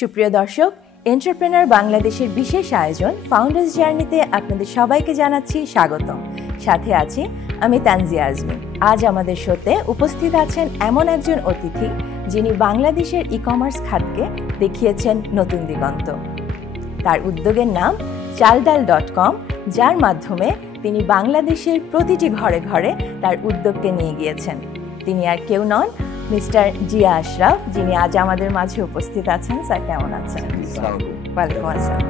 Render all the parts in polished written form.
সুপ্রিয় দর্শক, এন্টারপ্রেনার বাংলাদেশের বিশেষ আয়োজন ফাউন্ডার্স জার্নিতে আপনাদের সবাইকে জানাচ্ছি স্বাগতম। সাথে আছি আমি তানজিয়া আজমি। আজ আমাদের শোতে উপস্থিত আছেন এমন একজন অতিথি যিনি বাংলাদেশের ই-কমার্স খাতকে দেখিয়েছেন নতুন দিগন্ত। তার উদ্যোগের নাম চালডাল.com, যার মাধ্যমে তিনি বাংলাদেশের প্রতিটি ঘরে ঘরে তার উদ্যোগকে নিয়ে গিয়েছেন। তিনি আর কেউ নন, মিস্টার জিয়া আশরাফ, যিনি আজ আমাদের মাঝে উপস্থিত আছেন। স্যার, কেমন আছেন? ওয়ালাইকুম আসসালাম।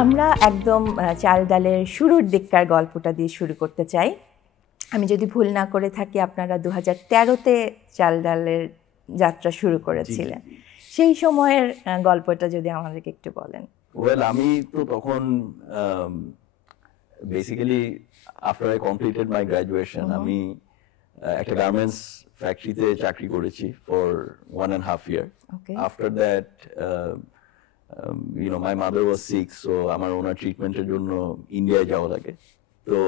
আমরা একদম চাল ডালের শুরুর দিককার গল্পটা দিয়ে শুরু করতে চাই। আমি যদি ভুল না করে থাকি, আপনারা 2013-তে চাল ডালের যাত্রা শুরু করেছিলেন। সেই সময়ের গল্পটা যদি আমাদেরকে একটু বলেন। আমি তো তখন basically after I completed my graduation আমি একটা গার্মেন্টস ফ্যাক্টরিতে চাকরি করেছি for 1.5 year. After that my mother was sick, so আমার ওনার ট্রিটমেন্টের জন্য ইন্ডিয়ায় যাওয়া লাগে। তো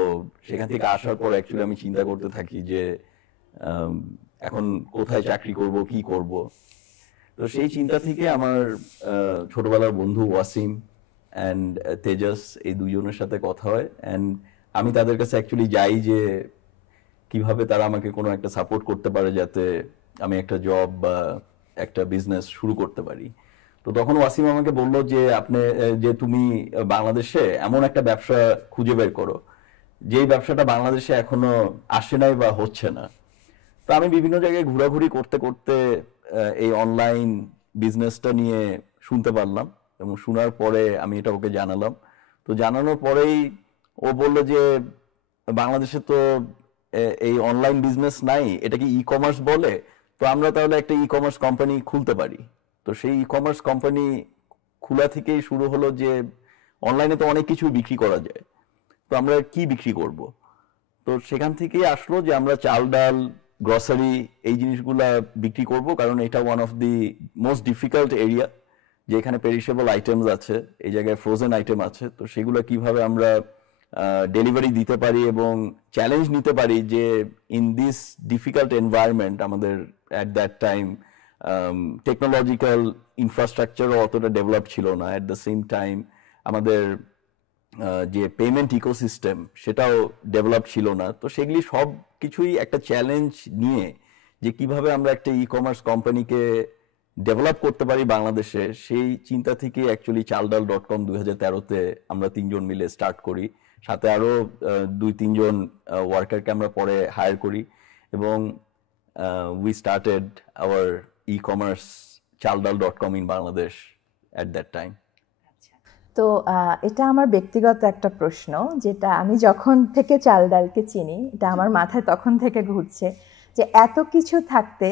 সেখান থেকে আসার পর অ্যাকচুয়ালি আমি চিন্তা করতে থাকি যে এখন কোথায় চাকরি করব, কি করব। তো সেই চিন্তা থেকে আমার ছোটবেলার বন্ধু ওয়াসিম অ্যান্ড তেজাস, এই দুজনের সাথে কথা হয়। অ্যান্ড আমি তাদের কাছে অ্যাকচুয়ালি যাই যে কিভাবে তারা আমাকে কোনো একটা সাপোর্ট করতে পারে যাতে আমি একটা জব বা একটা বিজনেস শুরু করতে পারি। তো তখন ওয়াসিম আমাকে বললো যে তুমি বাংলাদেশে এমন একটা ব্যবসা খুঁজে বের করো যেই ব্যবসাটা বাংলাদেশে এখনো আসে নাই বা হচ্ছে না। তো আমি বিভিন্ন জায়গায় ঘোরাঘুরি করতে করতে এই অনলাইন বিজনেসটা নিয়ে শুনতে পারলাম, এবং শোনার পরে আমি এটা ওকে জানালাম। তো জানানোর পরেই ও বললো যে বাংলাদেশে তো এই অনলাইন বিজনেস নাই, এটাকে ই কমার্স বলে, তো আমরা তাহলে একটা ই কমার্স কোম্পানি খুলতে পারি। তো সেই ই কমার্স কোম্পানি খোলা থেকেই শুরু হলো যে অনলাইনে তো অনেক কিছু বিক্রি করা যায়, তো আমরা কি বিক্রি করব। তো সেখান থেকেই আসলো যে আমরা চাল ডাল, গ্রসারি, এই জিনিসগুলা বিক্রি করব, কারণ এটা one of the most difficult area, যেখানে পেরিশেবল আইটেমস আছে, এই জায়গায় ফ্রোজেন আইটেম আছে। তো সেগুলো কিভাবে আমরা ডেলিভারি দিতে পারি এবং চ্যালেঞ্জ নিতে পারি যে ইন দিস ডিফিকাল্ট এনভায়রনমেন্ট আমাদের অ্যাট দ্যাট টাইম টেকনোলজিক্যাল ইনফ্রাস্ট্রাকচারও অতটা ডেভেলপ ছিল না। অ্যাট দ্য সেম টাইম আমাদের যে পেমেন্ট ইকোসিস্টেম সেটাও ডেভেলপ ছিল না। তো সেগুলি সব কিছুই একটা চ্যালেঞ্জ নিয়ে যে কিভাবে আমরা একটা ই কমার্স কোম্পানিকে ডেভেলপ করতে পারি বাংলাদেশে, সেই চিন্তা থেকে অ্যাকচুয়ালি চালডাল.com 2013-তে আমরা 3 জন মিলে স্টার্ট করি। সাথে আরো 2-3 জন ওয়ার্কারকে আমরা পরে হায়ার করি, এবং we started our e commerce Chaldal.com in Bangladesh at that time. তো এটা আমার ব্যক্তিগত একটা প্রশ্ন, যেটা আমি যখন থেকে চাল ডালকে চিনি, এটা আমার মাথায় তখন থেকে ঘুরছে যে এত কিছু থাকতে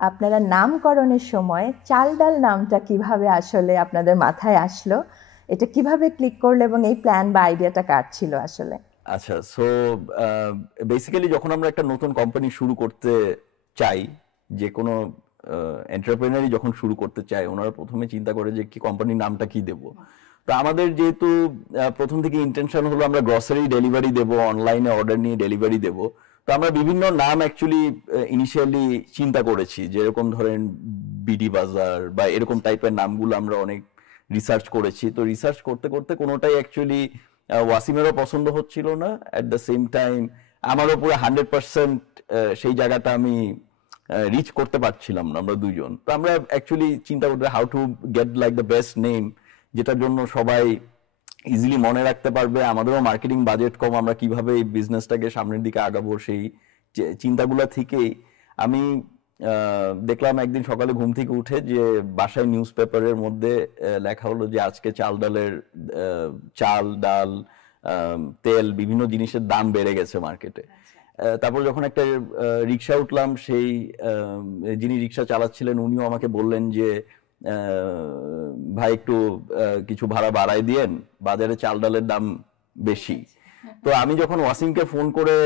আপনারা নামকরণের সময় চাল ডাল নামটা কিভাবে আসলে আপনাদের মাথায় আসলো, এটা কিভাবে ক্লিক করলো, এবং এই প্ল্যান বা আইডিয়াটা কার ছিল আসলে? আচ্ছা, সো বেসিক্যালি যখন আমরা একটা নতুন কোম্পানি শুরু করতে চাই, যে কোনো এন্টারপ্রেনারই যখন শুরু করতে চায়, ওনারা প্রথমে চিন্তা করে যে কি কোম্পানির নামটা কি দেব। তো আমাদের যেহেতু প্রথম থেকে ইন্টেনশন হলো আমরা গ্রসারি ডেলিভারি দেব, অনলাইনে অর্ডার নিয়ে ডেলিভারি দেব, তো আমরা বিভিন্ন নাম অ্যাকচুয়ালি ইনিশিয়ালি চিন্তা করেছি, যেরকম ধরেন বিডি বাজার বা এরকম টাইপের নামগুলো আমরা অনেক রিসার্চ করেছি। তো রিসার্চ করতে করতে কোনোটাই অ্যাকচুয়ালি ওয়াসিমেরও পছন্দ হচ্ছিল না, অ্যাট দ্য সেম টাইম আমারও পুরো 100% সেই জায়গাটা আমি রিচ করতে পারছিলাম না আমরা দুজন। তো আমরা অ্যাকচুয়ালি চিন্তা করতে how to get like the best name, যেটার জন্য সবাই ইজিলি মনে রাখতে পারবে, আমাদেরও মার্কেটিং বাজেট কম, আমরা কিভাবে এই বিজনেসটাকে সামনের দিকে আগাবো, সেই চিন্তাগুলো থেকেই আমি দেখলাম একদিন সকালে ঘুম থেকে উঠে যে বাসায় নিউজ পেপারের মধ্যে লেখা হলো যে আজকে চাল ডাল, তেল, বিভিন্ন জিনিসের দাম বেড়ে গেছে মার্কেটে। তারপর যখন একটা রিক্সা উঠলাম, সেই যিনি রিক্সা চালাচ্ছিলেন উনিও আমাকে বললেন যে ভাই একটু কিছু ভাড়া বাড়াই দিয়েন, বাজারে চাল ডালের দাম বেশি। তো আমি যখন ওয়াসিমকে ফোন করে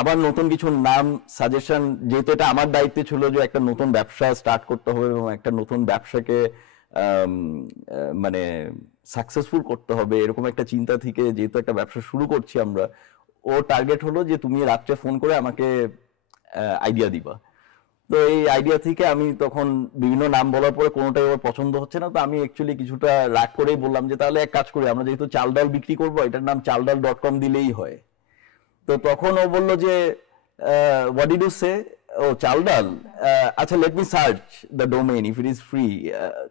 আবার নতুন কিছু নাম সাজেশন, যেহেতু এটা আমার দায়িত্বে ছিল যে একটা নতুন ব্যবসা স্টার্ট করতে হবে এবং একটা নতুন ব্যবসাকে মানে সাকসেসফুল করতে হবে, এরকম একটা চিন্তা থেকে যেহেতু একটা ব্যবসা শুরু করছি আমরা, ও টার্গেট হলো যে তুমি রাত্রে ফোন করে আমাকে আইডিয়া দিবা। তো এই আইডিয়া থেকে আমি তখন বিভিন্ন নাম বলার পরে কোনোটাই ওর পছন্দ হচ্ছে না, তো আমি অ্যাকচুয়ালি কিছুটা রাগ করেই বললাম যে তাহলে এক কাজ করি, আমরা যেহেতু চাল ডাল বিক্রি করবো, এটার নাম চালডাল.com দিলেই হয়। তো তখন ও বললো যে হোয়াট ডিড ইউ সে, ও চাল ডাল, আচ্ছা let me search the domain if it is free.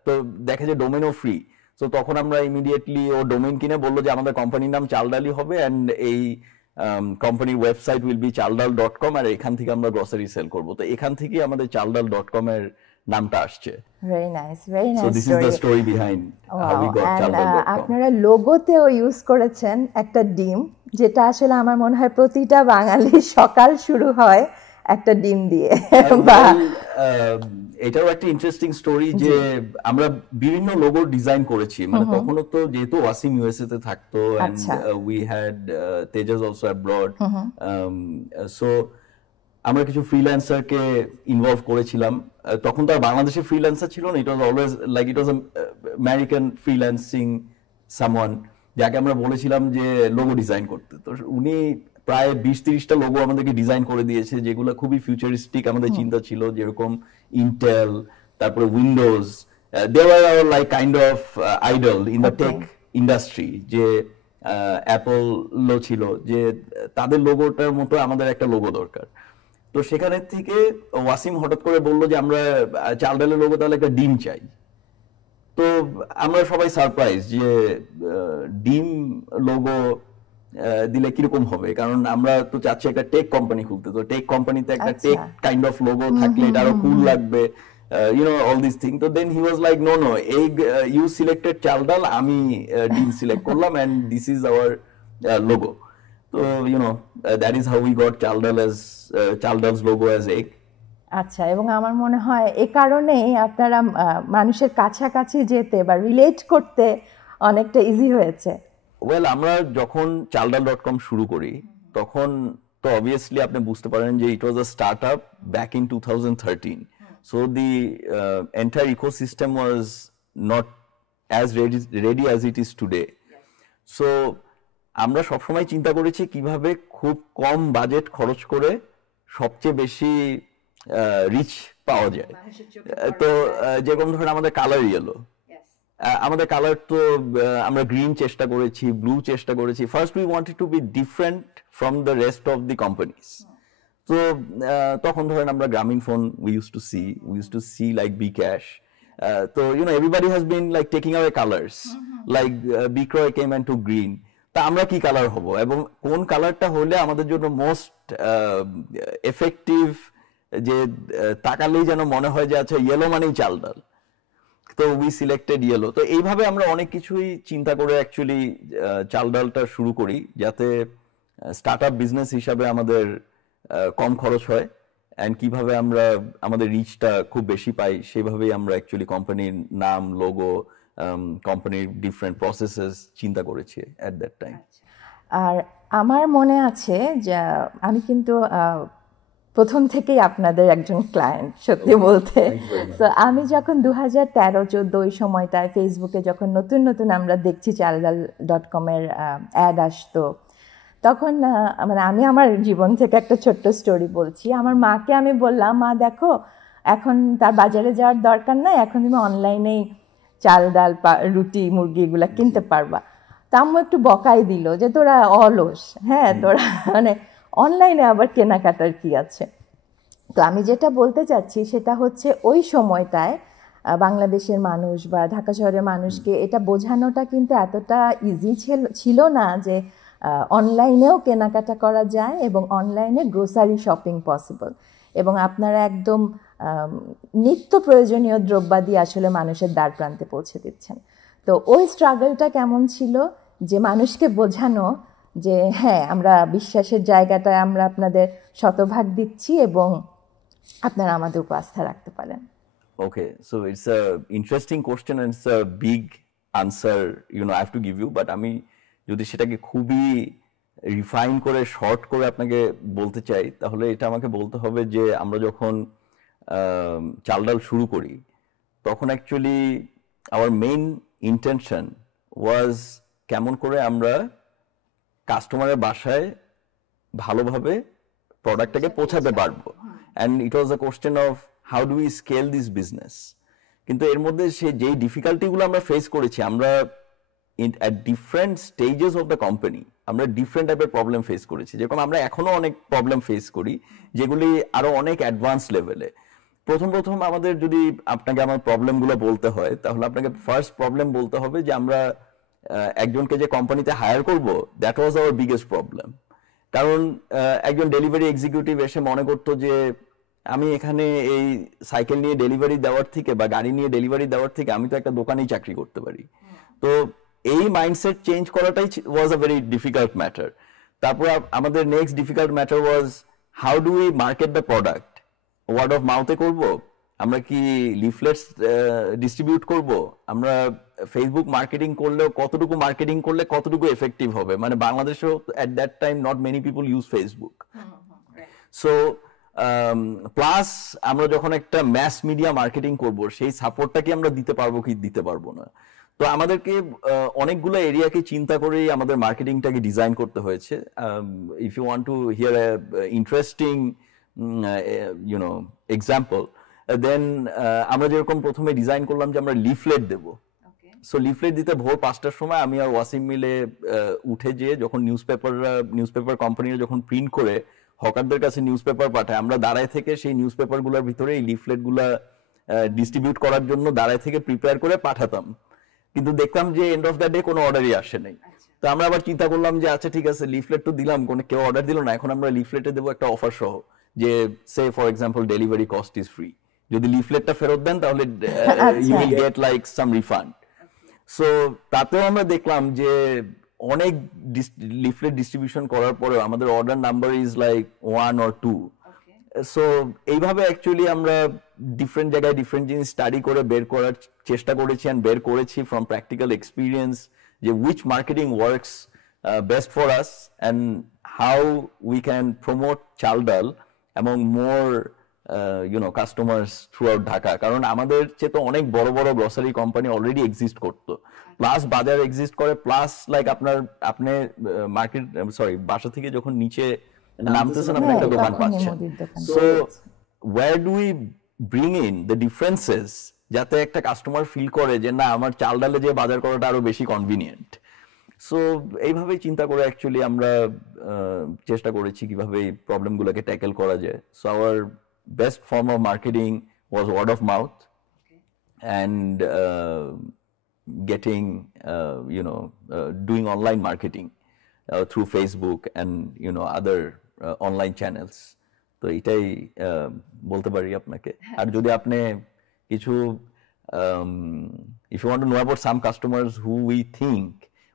তো দেখে যে ডোমেইনও ফ্রি। তো তখন আমরা ইমিডিয়েটলি ও ডোমেইন কিনে বললো যে আমাদের কোম্পানির নাম চালডালই হবে, অ্যান্ড এই কোম্পানির ওয়েবসাইট উইল বি চালডাল.com, আর এখান থেকে আমরা গ্রসারি সেল করবো। তো এখান থেকে আমাদের চালডাল.com এর নামটা আসছে। Very nice, very So nice this is the story behind how we got চালডাল.com. আপনারা লোগোতেও ইউজ করেছেন একটা ডিম, যেটা আসলে আমার মনে হয় প্রতিটা বাঙালির সকাল শুরু হয় একটা ডিম দিয়ে। বা এটাও একটা ইন্টারেস্টিং স্টোরি যে আমরা বিভিন্ন লোগো ডিজাইন করেছি, মানে তখনও তো যেহেতু ওয়াসিম ইউএসএ তে থাকতো, and we had Tejas also abroad, so আমরা কিছু ফ্রিল্যান্সারকে ইনভলভ করেছিলাম। তখন তো আর বাংলাদেশে ফ্রিল্যান্সার ছিল না, it was always like it was American freelancing someone, যাকে আমরা বলেছিলাম যে লোগো ডিজাইন করতে। তো উনি প্রায় 20-30টা লোগো আমাদেরকে ডিজাইন করে দিয়েছে, যেগুলো খুবই ফিউচারিস্টিক আমাদের চিন্তা ছিল, যেরকম ইন্টেল, তারপরে Windows, they were our like kind of idol in the tech industry. যে অ্যাপল লো ছিল, যে তাদের লোগোটার মতো আমাদের একটা লোগো দরকার। তো সেখানে থেকে ওয়াসিম হঠাৎ করে বললো যে আমরা চালডালের লোগো তাহলে একটা ডিম চাই। তো আমরা সবাই সারপ্রাইজ যে ডিম লোগো দিলে কিরকম হবে, কারণ আমরা তো চাচ্ছি একটা টেক কোম্পানি খুলতে, তো টেক কোম্পানিতে একটা টেক কাইন্ড অফ লোগো থাকলে এটা আরো কুল লাগবে, you know, all these things. So then he was like, no, egg, you selected চালডাল, আমি ডিম সিলেক্ট করলাম, and this is our logo. So you know, that is how we got Chaldal as চালডাল's logo as egg. আচ্ছা, এবং আমার মনে হয় এ কারণেই আপনারা মানুষের কাছাকাছি যেতে বা রিলেট করতে অনেকটা ইজি হয়েছে। ওয়েল, আমরা যখন চালডাল.com শুরু করি তখন তো অবভিয়াসলি আপনি বুঝতে পারেন যে it was a startup back in 2013. So the entire ecosystem was not as ready as it is today. So আমরা সবসময় চিন্তা করেছি কিভাবে খুব কম বাজেট খরচ করে সবচেয়ে বেশি রিচ পাওয়া যায়। তো যেরকম ধরেন আমাদের কালার ইয়েলো, আমাদের কালার তো আমরা গ্রিন চেষ্টা করেছি, ব্লু চেষ্টা করেছি। First we wanted to B different from the rest of the companies. তো তখন ধরেন আমরা গ্রামীণ phone we used to see like bcash, তো you know everybody has been like taking away colors, like bcroy came and took green. তা আমরা কি colour হব এবং কোন কালারটা হলে আমাদের জন্য মোস্ট এফেক্টিভ, যে তাকালেই যেন মনে হয় যে আচ্ছা ইয়েলো মানেই চালডাল, তো উই সিলেক্টেড ইয়েলো। তো এইভাবে আমরা অনেক কিছুই চিন্তা করে অ্যাকচুয়ালি চালডালটা শুরু করি, যাতে স্টার্টআপ বিজনেস হিসাবে আমাদের কম খরচ হয়, এন্ড কিভাবে আমরা আমাদের রিচটা খুব বেশি পাই, সেভাবেই আমরা অ্যাকচুয়ালি কোম্পানির নাম, লোগো, কোম্পানির ডিফারেন্ট প্রসেসেস চিন্তা করেছি এট দ্যাট টাইম। আর আমার মনে আছে যে আমি কিন্তু প্রথম থেকেই আপনাদের একজন ক্লায়েন্ট, সত্যি বলতে। তো আমি যখন 2013-14 ওই সময়টায় ফেসবুকে যখন নতুন নতুন আমরা দেখছি চালডাল.com এর অ্যাড আসতো, তখন মানে আমি আমার জীবন থেকে একটা ছোট্ট স্টোরি বলছি। আমার মাকে আমি বললাম, মা দেখো এখন তার বাজারে যাওয়ার দরকার নাই, এখন তুমি অনলাইনেই চাল ডাল রুটি মুরগি এগুলা কিনতে পারবা। তা আম্মু একটু বকাই দিল যে তোরা অলস, হ্যাঁ তোরা মানে অনলাইনে আবার কেনাকাটার কি আছে। তো আমি যেটা বলতে চাচ্ছি সেটা হচ্ছে ওই সময়টায় বাংলাদেশের মানুষ বা ঢাকা শহরের মানুষকে এটা বোঝানোটা কিন্তু এতটা ইজি ছিল না যে অনলাইনেও কেনাকাটা করা যায় এবং অনলাইনে গ্রোসারি শপিং পসিবল, এবং আপনারা একদম নিত্য প্রয়োজনীয় দ্রব্যাদি আসলে মানুষের দ্বার প্রান্তে পৌঁছে দিচ্ছেন। তো ওই স্ট্রাগলটা কেমন ছিল যে মানুষকে বোঝানো যে হ্যাঁ আমরা বিশ্বাসের জায়গাটায় আমরা আপনাদের শতভাগ দিচ্ছি এবং আপনারা আমাদের উপর আস্থা রাখতে পারেন। Okay, so it's a interesting question and it's a big answer, you know, I have to give you, but আমি যদি সেটাকে খুবই রিফাইন করে শর্ট করে আপনাকে বলতে চাই, তাহলে এটা আমাকে বলতে হবে যে আমরা যখন চালডাল শুরু করি তখন অ্যাকচুয়ালি আওয়ার মেইন ইন্টেনশন ওয়াজ কেমন করে আমরা কাস্টমারের বাসায় ভালোভাবে প্রোডাক্টটাকে পৌঁছাতে পারবো। and it was a question of how do we scale this business. কিন্তু এর মধ্যে যেই ডিফিকাল্টিগুলো আমরা ফেস করেছি, আমরা at different stages of the company আমরা ডিফারেন্ট টাইপের প্রবলেম ফেস করেছি। যেরকম আমরা এখনো অনেক প্রবলেম ফেস করি যেগুলি আরো অনেক অ্যাডভান্স লেভেলে। প্রথম আমাদের যদি আপনাকে আমার প্রবলেমগুলো বলতে হয়, তাহলে আপনাকে ফার্স্ট প্রবলেম বলতে হবে যে আমরা একজনকে যে কোম্পানিতে হায়ার করব, that was our biggest problem. কারণ একজন ডেলিভারি এক্সিকিউটিভ এসে মনে করতো যে আমি এখানে এই সাইকেল নিয়ে ডেলিভারি দেওয়ার থেকে বা গাড়ি নিয়ে ডেলিভারি দেওয়ার থেকে আমি তো একটা দোকানেই চাকরি করতে পারি। তো এই মাইন্ডসেট চেঞ্জ করাটাই was a very difficult matter. তারপর আমাদের next difficult matter was how do we market the product. Word of মাউথে করব, আমরা কি লিফলেটস ডিস্ট্রিবিউট করব, আমরা ফেসবুক মার্কেটিং করলেও কতটুকু মার্কেটিং করলে কতটুকু এফেক্টিভ হবে। মানে বাংলাদেশেও at that time not many people use Facebook. So plus আমরা যখন একটা ম্যাস মিডিয়া মার্কেটিং করব, সেই সাপোর্টটা কি আমরা দিতে পারবো কি দিতে পারবো না। তো আমাদেরকে অনেকগুলো এরিয়াকে চিন্তা করেই আমাদের মার্কেটিংটাকে ডিজাইন করতে হয়েছে। If you want to hear a interesting example, then আমরা যেরকম প্রথমে ডিজাইন করলাম যে আমরা লিফলেট দেব। সো লিফলেট দিতে ভোর 5টার সময় আমি আর ওয়াসিম মিলে উঠে যেয়ে যখন নিউজপেপার কোম্পানিরা যখন প্রিন্ট করে হকারদের কাছে নিউজ পেপার পাঠায়, আমরা দাঁড়ায় থেকে সেই নিউজ পেপারগুলোর ভিতরে এই লিফলেটগুলা ডিস্ট্রিবিউট করার জন্য দাঁড়ায় থেকে প্রিপেয়ার করে পাঠাতাম। কিন্তু দেখতাম যে এন্ড অফ দ্য ডে কোনো অর্ডারই আসে নাই। তো আমরা আবার চিন্তা করলাম যে আচ্ছা ঠিক আছে, লিফলেট তো দিলাম, কোনো কেউ অর্ডার দিল না, এখন আমরা লিফলেটে দেবো একটা অফার সহ যে সে for example delivery cost is free. যদি লিফলেটটা ফেরত দেন তাহলে you will get like some refund. So তাতেও আমরা দেখলাম যে অনেক লিফলেট ডিস্ট্রিবিউশন করার পরেও আমাদের order number is like 1 or 2। So এইভাবে অ্যাকচুয়ালি আমরা ডিফারেন্ট জায়গায় ডিফারেন্ট জিনিস স্টাডি করে বের করার চেষ্টা করেছি অ্যান্ড বের করেছি ফ্রম প্র্যাকটিক্যাল এক্সপিরিয়েন্স যে which marketing works best for us and how we can promote চাল ডাল এবং মোর কাস্টমার্স থ্রু আউট ঢাকা। কারণ আমাদের চেয়ে তো অনেক বড় বড় গ্রসারি কোম্পানি অলরেডি এক্সিস্ট করতো, প্লাস বাজার এক্সিস্ট করে, প্লাস লাইক আপনি মার্কেট বাসা থেকে যখন নিচে নামতেছেন আপনি একটা দোকান পাচ্ছেন। So where do we bring in the differences যাতে একটা কাস্টমার ফিল করে যে না আমার চাল ডালে যে বাজার করাটা আরো বেশি কনভিনিয়েন্ট। সো এইভাবে চিন্তা করে অ্যাকচুয়ালি আমরা চেষ্টা করেছি কিভাবে এই প্রবলেমগুলোকে ট্যাকেল করা যায়। So our best form of marketing was word of mouth and getting doing online marketing through Facebook and other online channels. তো এটাই বলতে পারি আপনাকে। আর যদি আপনি কিছু if you want to know about some customers who we think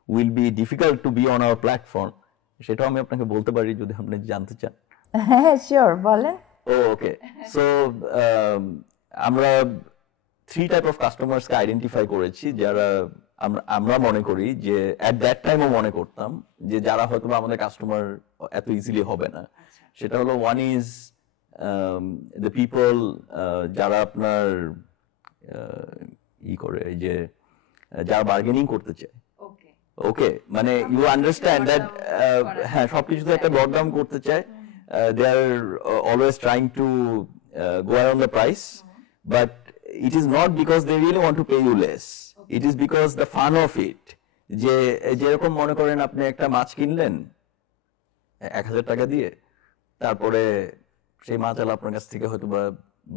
will be difficult to be on our platform, সেটাও আমি আপনাকে বলতে পারি যদি আপনি জানতে চান। হ্যাঁ শিওর, বলেন। ওকে, সো আমরা 3 টাইপ অফ কাস্টমার্সকে আইডেন্টিফাই করেছি যারা আমরা মনে করি যে এট দ্যাট টাইমও মনে করতাম যে যারা হয়তো আমাদের কাস্টমার এত ইজিলি হবে না। সেটা হলো ওয়ান ইজ দ্য পিপল যারা আপনার করে এই যে যারা বার্গেনিং করতে চায়। ওকে, মানে ইউ আন্ডারস্ট্যান্ড দ্যাট হ্যাঁ সবকিছুতে একটা দরদাম করতে চায়। They are always trying to go around the price, but it is not because they really want to pay you less. It is because the fun of it. যেরকম মনে করেন আপনি একটা মাছ কিনলেন 1000 টাকা দিয়ে, তারপরে সেই মাছ আলা আপনার কাছ থেকে হয়তো বা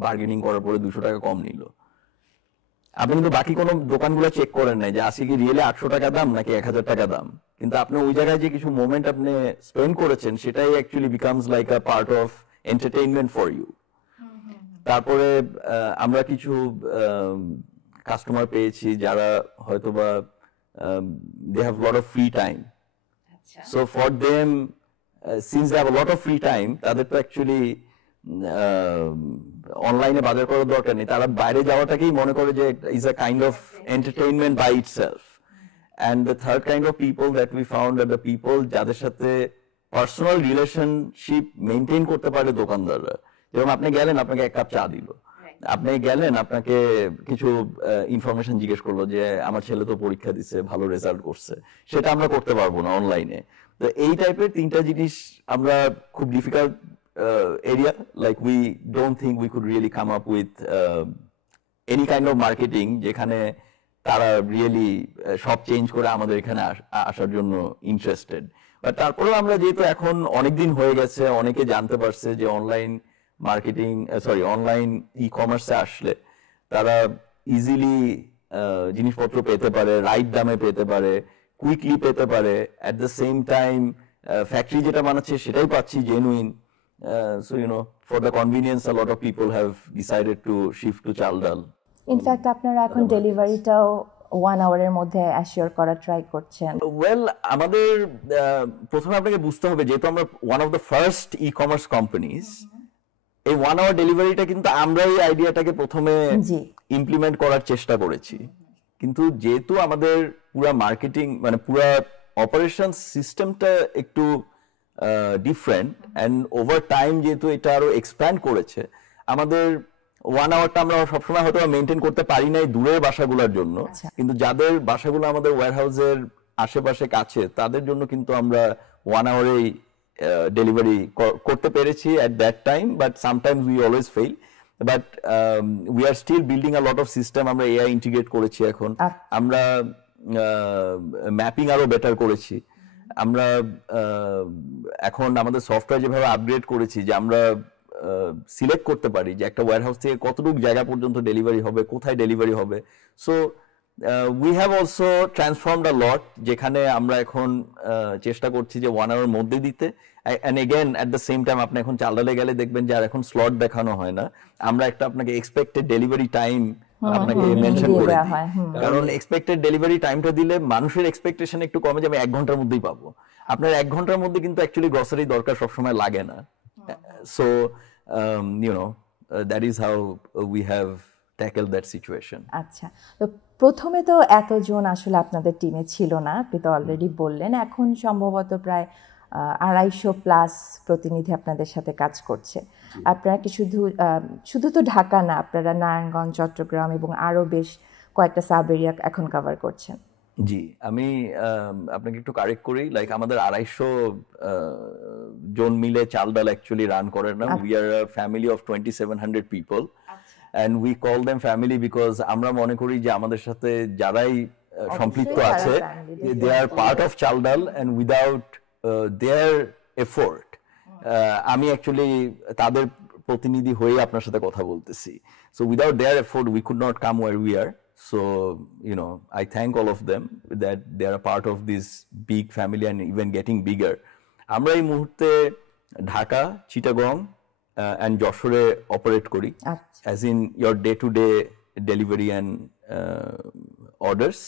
বার্গেনিং করার পরে 200 টাকা কম নিল। আপনি কিন্তু বাকি কোনো দোকানগুলো চেক করেন নাই যে আজকে কি রিয়েলি 800 টাকা দাম নাকি 1000 টাকা দাম, কিন্তু আপনি ওই জায়গায় যে কিছু মোমেন্ট আপনি স্পেন্ড করেছেন সেটাই actually becomes like a part of entertainment for you. তারপরে আমরা কিছু কাস্টমার পেয়েছি যারা হয়তোবা they have lot of free time. So for them since they have a lot of free time, তাদের তো অ্যাকচুয়ালি অনলাইনে বাজার করার দরকার নেই, তারা বাইরে যাওয়াটাকেই মনে করে যে is a kind of entertainment by itself. And the third kind of people that we found are the people যাদের সাথে পার্সোনাল রিলেশনশিপ মেইনটেইন করতে পারে দোকানদাররা। যেরকম আপনি গেলেন, আপনাকে 1 কাপ চা দিল, আপনি গেলেন, আপনাকে কিছু ইনফরমেশন জিজ্ঞেস করলো যে আমার ছেলে তো পরীক্ষা দিচ্ছে, ভালো রেজাল্ট করছে, সেটা আমরা করতে পারবো না অনলাইনে। তো এই টাইপের 3টা জিনিস আমরা খুব difficult area. Like we don't think we could really come up with any kind of marketing যেখানে তারা রিয়েলি সব চেঞ্জ করে আমাদের এখানে আসার জন্য ইন্টারেস্টেড। বাট তারপরেও আমরা যেহেতু এখন অনেকদিন হয়ে গেছে, অনেকে জানতে পারছে যে অনলাইন মার্কেটিং অনলাইন ই কমার্সে আসলে তারা ইজিলি জিনিসপত্র পেতে পারে, রাইট দামে পেতে পারে, কুইকলি পেতে পারে, at the same time factory যেটা বানাচ্ছে সেটাই পাচ্ছি genuine. So for the convenience a lot of people have decided to shift to চাল ডাল। ইনফ্যাক্ট আপনারা এখন ডেলিভারিটাও 1 আওয়ারের মধ্যে অ্যাসিওর করার ট্রাই করছেন। ওয়েল, আমাদের প্রথমে আপনাকে বুঝতে হবে যেহেতু আমরা one of the first e commerce companies, এই 1 আওয়ার ডেলিভারিটা কিন্তু আমরা এই আইডিয়াটাকে প্রথমে ইমপ্লিমেন্ট করার চেষ্টা করেছি। কিন্তু যেহেতু আমাদের পুরা মার্কেটিং মানে পুরা অপারেশন সিস্টেমটা একটু ডিফারেন্ট অ্যান্ড ওভার টাইম যেহেতু এটা আরো এক্সপ্যান্ড করেছে, আমাদের 1 আওয়ারটা আমরা সবসময় হয়তো মেনটেন করতে পারি নাই দূরের বাসাগুলোর জন্য, কিন্তু যাদের বাসাগুলো আমাদের ওয়্যারহাউসের আশেপাশে কাছে তাদের জন্য কিন্তু আমরা 1 আওয়ারেই ডেলিভারি করতে পেরেছি at that time, but sometimes we always fail, but we are still building a lot of system. আমরা AI ইন্টিগ্রেট করেছি, এখন আমরা ম্যাপিং আরো বেটার করেছি, আমরা এখন আমাদের সফটওয়্যার যেভাবে আপগ্রেড করেছি যে আমরা সিলেক্ট করতে পারি যে একটা ওয়্যারহাউস থেকে কতটুকু জায়গা পর্যন্ত ডেলিভারি হবে, কোথায় ডেলিভারি হবে। So we have also transformed a lot, যেখানে আমরা এখন চেষ্টা করছি যে 1 আওয়ার মধ্যে দিতে। and again at the same time আপনি এখন চালডালে গেলে দেখবেন যে আর এখন স্লট দেখানো হয় না, আমরা একটা আপনাকে এক্সপেক্টেড ডেলিভারি টাইম আপনাকে মেনশন করে দিই, কারণ এক্সপেক্টেড ডেলিভারি টাইমটা দিলে মানুষের এক্সপেকটেশন একটু কমে যাবে, 1 ঘন্টার মধ্যেই পাবো। আপনার 1 ঘন্টার মধ্যে কিন্তু অ্যাকচুয়ালি গ্রসারি দরকার সবসময় লাগে না। So that is how we have tackled that situation. আচ্ছা, তো প্রথমে তো এতজন আসলে আপনাদের টিমে ছিল না, আপনি তো অলরেডি বললেন। এখন সম্ভবত প্রায় 250+ প্রতিনিধি আপনাদের সাথে কাজ করছে। আপনারা কি শুধু তো ঢাকা না, আপনারা নারায়ণগঞ্জ, চট্টগ্রাম এবং আরো বেশ কয়েকটা সাব এরিয়া এখন কভার করছেন। জি, আমি আপনাকে একটু কারেক্ট করি, লাইক আমাদের 250 জন মিলে চাল ডাল অ্যাকচুয়ালি রান করে না। We are a family of 2700 people and we call them family because আমরা মনে করি যে আমাদের সাথে যারাই সম্পৃক্ত আছে they are part of চাল ডাল, and without their effort আমি অ্যাকচুয়ালি তাদের প্রতিনিধি হয়ে আপনার সাথে কথা বলতেছি। So without their effort we could not come where we are. So I thank all of them that they are a part of this big family and even getting bigger. আমরা এই মুহূর্তে ঢাকা, চিটাগং and যশোরে operate করি, as in your day-to-day delivery and orders.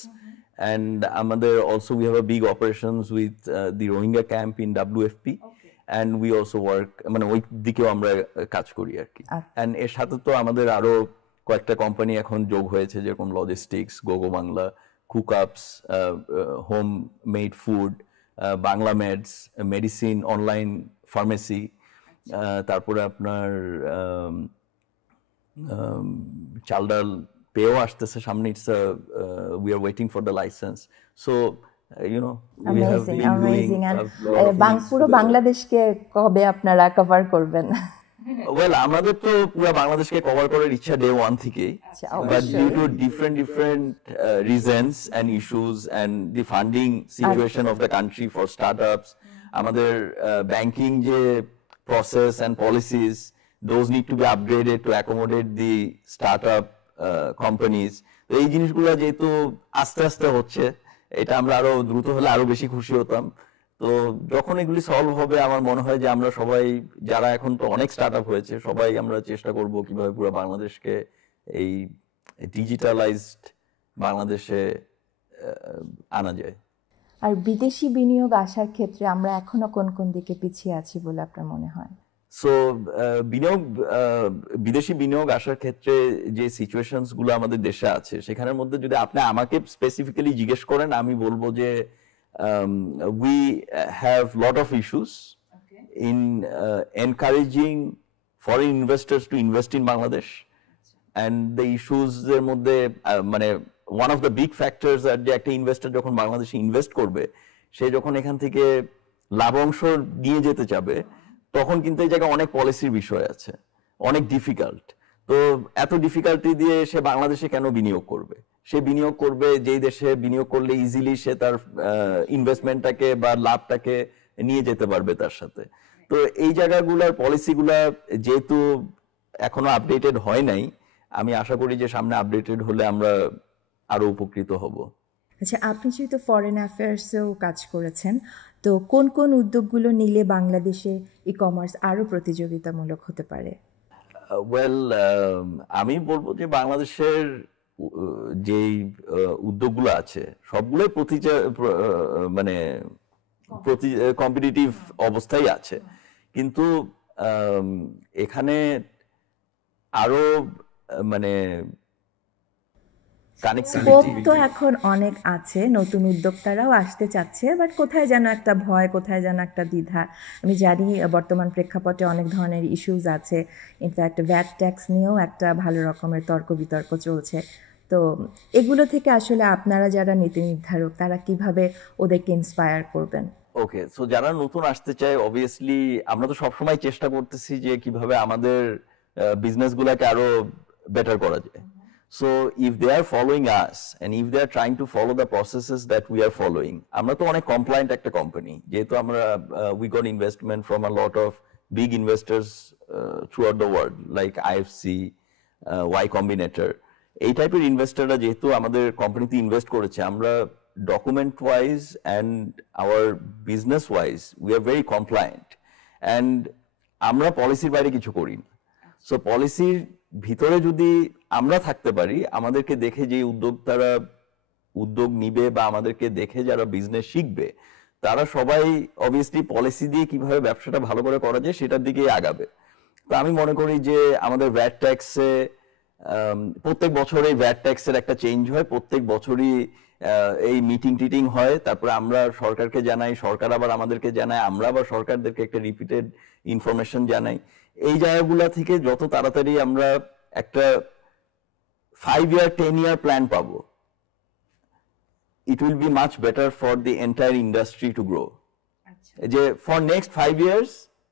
And আমাদের also we have a big operations with the Rohingya camp in WFP, and we also work মানে ওই দিকেও আমরা কাজ করি আর কি। and এর সাথে তো আমাদের আরো কয়েকটা কোম্পানি এখন যোগ হয়েছে, যেরকম logistics, Gogo Bangla, Cookups, home made food, Bangla Meds, medicine, online pharmacy, তারপরে আপনার চাল ডাল পেও আসতেছে সামনে। It's we are waiting for the licence. So পুরো বাংলাদেশকে কবে আপনারা কভার করবেন? ওয়েল, আমাদের তো পুরো বাংলাদেশকে কভার করার ইচ্ছা ডে 1 থেকে, but due to different reasons and issues and the funding situation of the country for startups, আমাদের ব্যাংকিং যে process and policies, those need to be upgraded to accommodate the startup companies. তো এই জিনিসগুলো যেহেতু আস্তে আস্তে হচ্ছে, এটা আমরা আরো দ্রুত হলে আরো বেশি খুশি হতাম। তো যখন এগুলি সলভ হবে, আমার মনে হয় যে আমরা সবাই যারা এখন তো অনেক স্টার্টআপ হয়েছে, সবাই আমরা চেষ্টা করব কিভাবে পুরো বাংলাদেশকে এই ডিজিটালাইজড বাংলাদেশে আনা যায়। আর বিদেশি বিনিয়োগ আসার ক্ষেত্রে আমরা এখনো কোন কোন দিকে পিছিয়ে আছি বলে আপনার মনে হয়? সো বিদেশি বিনিয়োগ আসার ক্ষেত্রে যে সিচুয়েশনস গুলো আমাদের দেশে আছে, সেখানের মধ্যে যদি আপনি আমাকে স্পেসিফিক্যালি জিজ্ঞেস করেন, আমি বলবো যে we have lot of issues in encouraging foreign investors to invest in Bangladesh, and the issues এর মধ্যে মানে one of the big factors that যে একটা ইনভেস্টর যখন বাংলাদেশে ইনভেস্ট করবে, সে যখন এখান থেকে লাভ অংশ নিয়ে যেতে যাবে, তখন কিন্তু এই জায়গায় অনেক পলিসির বিষয় আছে, অনেক ডিফিকাল্ট। তো এত ডিফিকাল্টি দিয়ে সে বাংলাদেশে কেন বিনিয়োগ করবে? সে বিনিয়োগ করবে যেই দেশে বিনিয়োগ করলে ইজিলি সে তার ইনভেস্টমেন্টটাকে বা লাভটাকে নিয়ে যেতে পারবে তার সাথে। তো এই জায়গাগুলোর পলিসিগুলা যেহেতু এখনো আপডেটেড হয় নাই, আমি আশা করি যে সামনে আপডেটেড হলে আমরা আরো উপকৃত হব। আচ্ছা, আপনি যেহেতু ফরেন অ্যাফেয়ার্সেও কাজ করেছেন, তো কোন কোন উদ্যোগগুলো নিলে বাংলাদেশে ই কমার্স আরো প্রতিযোগিতামূলক হতে পারে? ওয়েল, আমি বলবো যে বাংলাদেশের যেই উদ্যোগগুলো আছে সবগুলোই মানে কম্পিটিটিভ অবস্থায় আছে, কিন্তু এখানে আরো মানে স্কোপ তো এখন অনেক আছে, নতুন উদ্যোক্তারাও আসতে চাচ্ছে, বাট কোথায় যেন একটা ভয়, কোথায় যেন একটা দ্বিধা। আমি জানি বর্তমান প্রেক্ষাপটে অনেক ধরনের ইস্যুজ আছে, ইনফ্যাক্ট ভ্যাট ট্যাক্স নিয়েও একটা ভালো রকমের তর্ক বিতর্ক চলছে। তো এগুলো থেকে আসলে আপনারা যারা নীতি নির্ধারক তারা কিভাবে ওদেরকে ইন্সপায়ার করবেন? ওকে, সো যারা নতুন আসতে চায়, অবভিয়াসলি আমরা তো সবসময় চেষ্টা করতেছি যে কিভাবে আমাদের বিজনেসগুলোকে আরো বেটার করা যায়। So if they are following us and if they are trying to follow the processes that we are following, আমরা তো অনেক কমপ্লায়েন্ট একটা কোম্পানি, যেহেতু আমরা we got investment from a lot of big investors throughout the world like IFC, Y Combinator, এই টাইপের ইনভেস্টররা যেহেতু আমাদের কোম্পানিতে ইনভেস্ট করেছে, আমরা document wise and our business wise we are very compliant, and আমরা পলিসির বাইরে কিছু করি না। সো পলিসির ভিতরে যদি আমরা থাকতে পারি, আমাদেরকে দেখে যে উদ্যোক্তারা উদ্যোগ নিবে বা আমাদেরকে দেখে যারা বিজনেস শিখবে, তারা সবাই অবভিয়াসলি পলিসি দিয়ে কিভাবে ব্যবসাটা ভালো করে করা যায় সেটার দিকেই আগাবে। তো আমি মনে করি যে আমাদের ভ্যাট ট্যাক্সে প্রত্যেক বছর এই ভ্যাট ট্যাক্সের একটা চেঞ্জ হয়, প্রত্যেক বছরই এই মিটিং টিটিং হয়, তারপরে আমরা সরকারকে জানাই, সরকার আবার আমাদেরকে জানায়, আমরা আবার সরকারদেরকে একটা রিপিটেড ইনফরমেশন জানাই। এই জায়গাগুলা থেকে যত তাড়াতাড়ি আমরা একটা 5 year 10 year প্ল্যান পাবো, it will be much better for the entire industry to grow. যে for next 5 years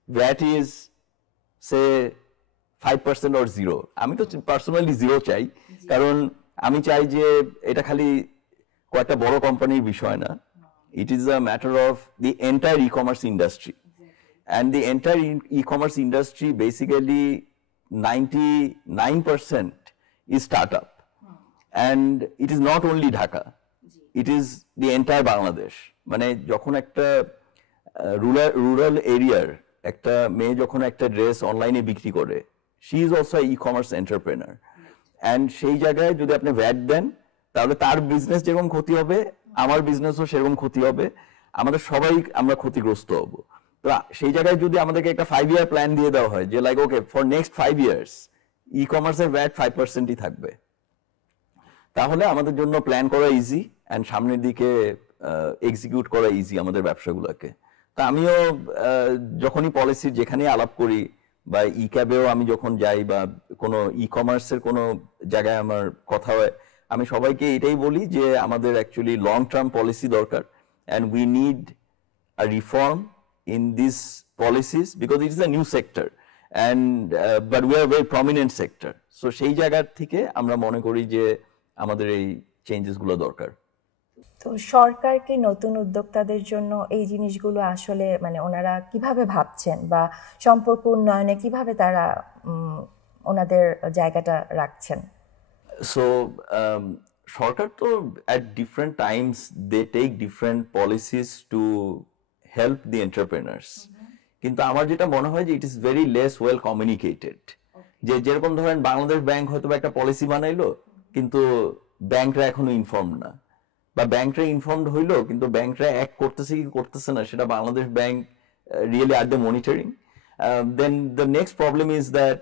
VAT is say 5% or 0. আমি তো পার্সোনালি 0 চাই, কারণ আমি চাই যে এটা খালি কয়েকটা বড় কোম্পানির বিষয় না, it is a matter of the entire e-commerce industry. And the entire e-commerce industry, basically 99% is startup. And it is not only Dhaka, it is the entire Bangladesh. মানে যখন একটা রুরাল এরিয়ার একটা মেয়ে যখন একটা ড্রেস অনলাইনে বিক্রি করে, she is also an e-commerce entrepreneur. And সেই জায়গায় যদি আপনি ভ্যাট দেন, তাহলে তার বিজনেস যেরকম ক্ষতি হবে, আমার বিজনেসও সেরকম ক্ষতি হবে, আমাদের সবাই আমরা ক্ষতিগ্রস্ত হব। তো সেই জায়গায় যদি আমাদেরকে একটা 5 year প্ল্যান দিয়ে দেওয়া হয় যে like okay for next 5 years ই কমার্সের ভ্যাট 5%ই থাকবে, তাহলে আমাদের জন্য প্ল্যান করা ইজি অ্যান্ড সামনের দিকে এক্সিকিউট করা ইজি আমাদের ব্যবসাগুলোকে। তা আমিও যখনই পলিসির যেখানে আলাপ করি বা ই ক্যাবেও আমি যখন যাই বা কোনো ই কমার্সের কোনো জায়গায় আমার কথা হয়, আমি সবাইকে এটাই বলি যে আমাদের অ্যাকচুয়ালি লং টার্ম পলিসি দরকার, and we need a reform in these policies because it is a new sector and but we are a very prominent sector. So সেই জায়গা থেকে আমরা মনে করি যে আমাদের এই চেঞ্জেস গুলো দরকার। তো সরকার কি নতুন উদ্যোক্তাদের জন্য এই জিনিসগুলো আসলে মানে ওনারা কিভাবে ভাবছেন বা সম্পর্ক উন্নয়নে কিভাবে তারা ওনাদের জায়গাটা রাখছেন? সো সরকার তো at different times they take different policies to help the entrepreneurs. কিন্তু আমার যেটা মনে হয় যে it is very less well communicated. যে যেরকম ধরেন বাংলাদেশ ব্যাংক হয়তো একটা পলিসি বানাইলো, কিন্তু ব্যাংকরা এখনো ইনফর্ম না, বা ব্যাংকরা ইনফর্মড হইলো কিন্তু ব্যাংকরা অ্যাক্ট করতেছে কি করতেছে না সেটা Bangladesh bank really are the monitoring. Then the next problem is that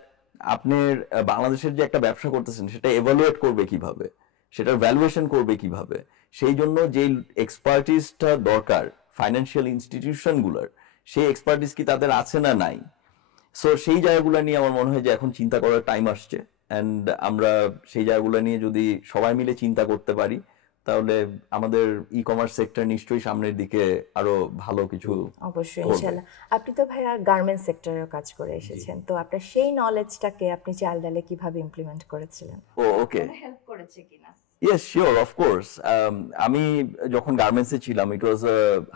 আপনার বাংলাদেশের যে একটা ব্যবসা করতেছেন সেটা এভালুয়েট করবে কিভাবে, সেটার ভ্যালুয়েশন করবে কিভাবে, সেই জন্য যে এক্সপার্টিসটা দরকার ফাইন্যান্সিয়াল ইনস্টিটিউশনগুলোর, সেই এক্সপার্টিস কি তাদের আছে না নাই। সো সেই জায়গাগুলো নিয়ে আমার মনে হয় যে এখন চিন্তা করার টাইম আসছে, অ্যান্ড আমরা সেই জায়গাগুলো নিয়ে যদি সবাই মিলে চিন্তা করতে পারি, তাহলে আমাদের ই কমার্স সেক্টর নিশ্চয়ই সামনের দিকে আরো ভালো কিছু অবশ্যই ইনশাআল্লাহ। আপনি তো ভাইয়া গার্মেন্টস সেক্টরেও কাজ করে এসেছেন, তো আপনার সেই নলেজটাকে আপনি চাল ডালে কিভাবে ইমপ্লিমেন্ট করেছিলেন? ওকে, হেল্প করেছে কিনা? Yes sure, of course. আমি যখন গার্মেন্টসে ছিলাম, ইট ওয়াজ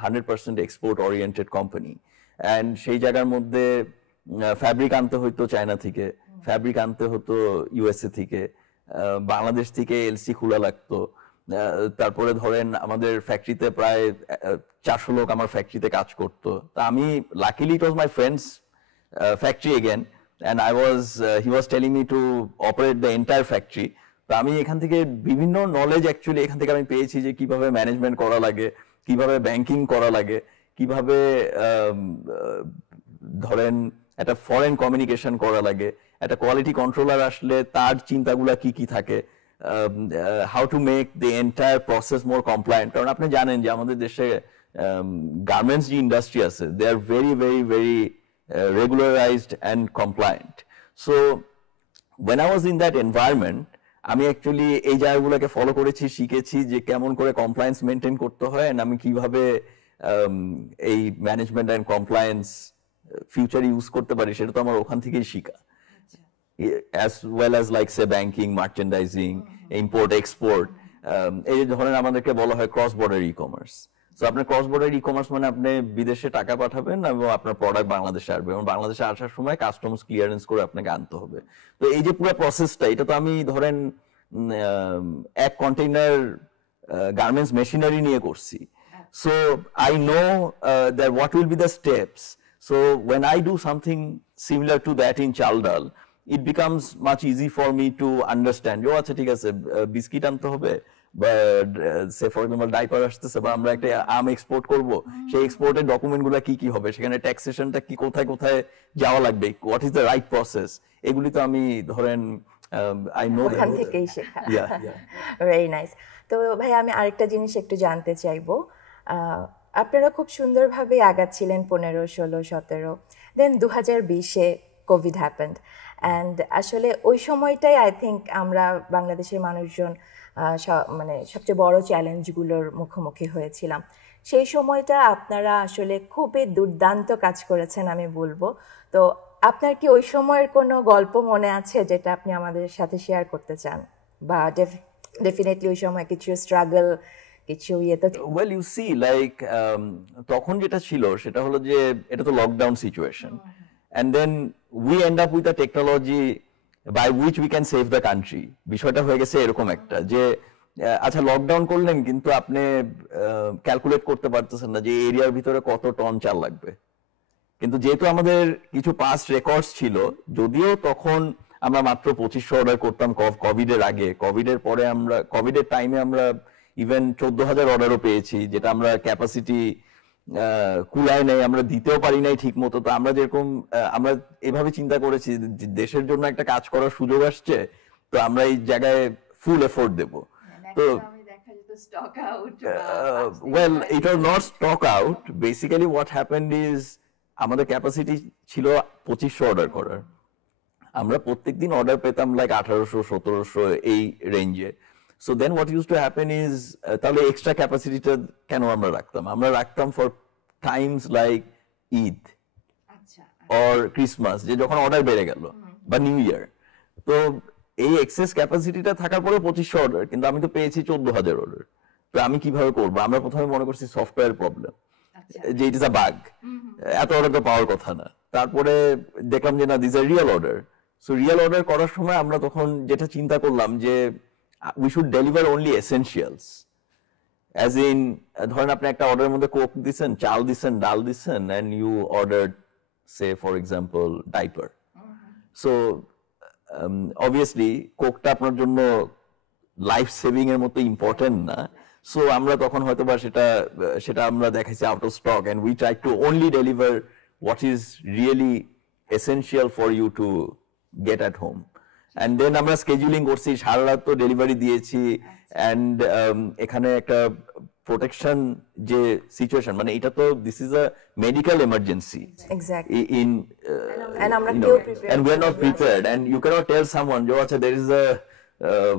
100% এক্সপোর্ট ওরিয়েন্টেড কোম্পানি, অ্যান্ড সেই জায়গার মধ্যে ফ্যাব্রিক আনতে হতো চায়না থেকে, ফ্যাব্রিক আনতে হতো ইউএসএ থেকে, বাংলাদেশ থেকে এলসি খোলা লাগতো। তারপরে ধরেন আমাদের ফ্যাক্টরিতে প্রায় 400 লোক আমার ফ্যাক্টরিতে কাজ করতো। তা আমি, luckily it was my friends factory again, and he was telling me two operate the entire factory. তো আমি এখান থেকে বিভিন্ন নলেজ অ্যাকচুয়ালি এখান থেকে আমি পেয়েছি, যে কিভাবে ম্যানেজমেন্ট করা লাগে, কিভাবে ব্যাংকিং করা লাগে, কিভাবে ধরেন একটা ফরেন কমিউনিকেশন করা লাগে, একটা কোয়ালিটি কন্ট্রোলার আসলে তার চিন্তাগুলা কি কি থাকে, how to make the entire process more compliant. কারণ আপনি জানেন যে আমাদের দেশে গার্মেন্টস যে ইন্ডাস্ট্রি আছে, they are very very very regularized and compliant. So when I was in that environment, আমি অ্যাকচুয়ালি এই জায়গাগুলোকে ফলো করেছি, শিখেছি যে কেমন করে কমপ্লায়েন্স মেনটেন করতে হয়, and আমি কিভাবে এই management and compliance future use করতে পারি, সেটা তো আমার ওখান থেকেই শিখা, as well as like say banking, merchandising, import export. এই ধরনের আমাদেরকে বলা হয় ক্রস বর্ডার ই কমার্স। তো আপনার ক্রস বর্ডার ই কমার্স মানে আপনি বিদেশে টাকা পাঠাবেন এবং আপনার প্রোডাক্ট বাংলাদেশে আসবে, এবং বাংলাদেশে আসার সময় কাস্টমস ক্লিয়ারেন্স করে আপনাকে আনতে হবে। তো এই যে পুরো প্রসেসটা, এটা তো আমি ধরেন এক কন্টেইনার গার্মেন্টস মেশিনারি নিয়ে করছি। So I know that what will be the steps. So when I do something similar to that in Chaldal, it becomes much easy for me to understand, ও আচ্ছা ঠিক আছে, বিস্কিট আনতে হবে, বা সে for example diaper আসতেছে, বা আমরা একটা আম এক্সপোর্ট করব, সেই এক্সপোর্টের ডকুমেন্ট গুলা কি কি হবে, সেখানে ট্যাক্সেশনটা কি, কোথায় কোথায় যাওয়া লাগবে, what is the right process, এগুলি তো আমি ধরেন আই নো ওখান থেকেই শেখা। Very nice. তো ভাই আমি আরেকটা জিনিস একটু জানতে চাইবো, আপনারা খুব সুন্দরভাবে আগাচ্ছিলেন 15, 16, 17, দেন 2020-এ কোভিড হ্যাপেন্ড, অ্যান্ড আসলে ওই সময়টাই আই থিঙ্ক আমরা বাংলাদেশের মানুষজন মানে সবচেয়ে বড় চ্যালেঞ্জগুলোর মুখোমুখি হয়েছিলাম। সেই সময়টা আপনারা আসলে খুবই দুর্দান্ত কাজ করেছেন আমি বলবো। তো আপনার কি ওই সময়ের কোনো গল্প মনে আছে যেটা আপনি আমাদের সাথে শেয়ার করতে চান, বা ডেফিনেটলি ওই সময় কিছু স্ট্রাগল, কিছু ইয়েতে? ওয়েল ইউ সি লাইক তখন যেটা ছিল সেটা হলো যে এটা তো lockdown situation, and then we end up with a technology by which we can save the country. বিষয়টা হয়ে গেছে এরকম একটা যে আচ্ছা লকডাউন করলেন, কিন্তু আপনি ক্যালকুলেট করতে পারতেছেন না যে এরিয়ার ভিতরে কত টন চাল লাগবে। কিন্তু যেহেতু আমাদের কিছু পাস্ট রেকর্ডস ছিল, যদিও তখন আমরা মাত্র 2500 অর্ডার করতাম কোভিডের আগে, কোভিডের পরে আমরা, কোভিডের টাইমে আমরা ইভেন 14,000 অর্ডারও পেয়েছি, যেটা আমরা ক্যাপাসিটি কুলায় নাই, আমরা দিতেও পারি নাই ঠিক মতো। তো আমরা যেরকম আমরা এভাবে চিন্তা করেছি, দেশের জন্য একটা কাজ করার সুযোগ আসছে, তো আমরা এই জায়গায় ফুল এফোর্ট দেব। তো well it was not stock out, basically what happened is আমাদের ক্যাপাসিটি ছিল 2500 অর্ডার করার, আমরা প্রত্যেকদিন অর্ডার পেতাম লাইক 1800-1700 এই রেঞ্জে। So then what used to happen is তাহলে এক্সট্রা ক্যাপাসিটিটা কেন আমরা রাখতাম? আমরা রাখতাম for Times like Eid or Christmas, যে যখন অর্ডার বেড়ে গেল, বা নিউ ইয়ার। তো এই এক্সেস ক্যাপাসিটিটা থাকার পরে 2500 অর্ডার, কিন্তু আমি তো পেয়েছি 14,000 অর্ডার। তো আমি কিভাবে করবো? আমরা প্রথমে মনে করছি সফটওয়্যার প্রবলেম, যে ইট ইজ আ বাগ, এত অর্ডার তো পাওয়ার কথা না। তারপরে দেখলাম যে না, this are real order. So real order করার সময় আমরা তখন যেটা চিন্তা করলাম যে we should deliver only essentials, as in ধরেন আপনি একটা অর্ডারের মধ্যে কোক দিছেন, চাল দিছেন, ডাল দিছেন, and you ordered say for example diaper. So obviously কোকটা আপনার জন্য লাইফ সেভিং এর মতো ইম্পর্টেন্ট না। সো আমরা তখন হয়তো বা সেটা আমরা দেখাইছি out of stock, and we try to only deliver what is really essential for you to get at home. And then আমরা স্কেজুলিং করছি, সারা রাত তো ডেলিভারি দিয়েছি, and এখানে একটা প্রোটেকশন যে সিচুয়েশন, মানে এটা তো this is a medical emergency, exactly, in and আমরা কেউ prepare, and we are not prepared, and you cannot tell someone jo acha there is a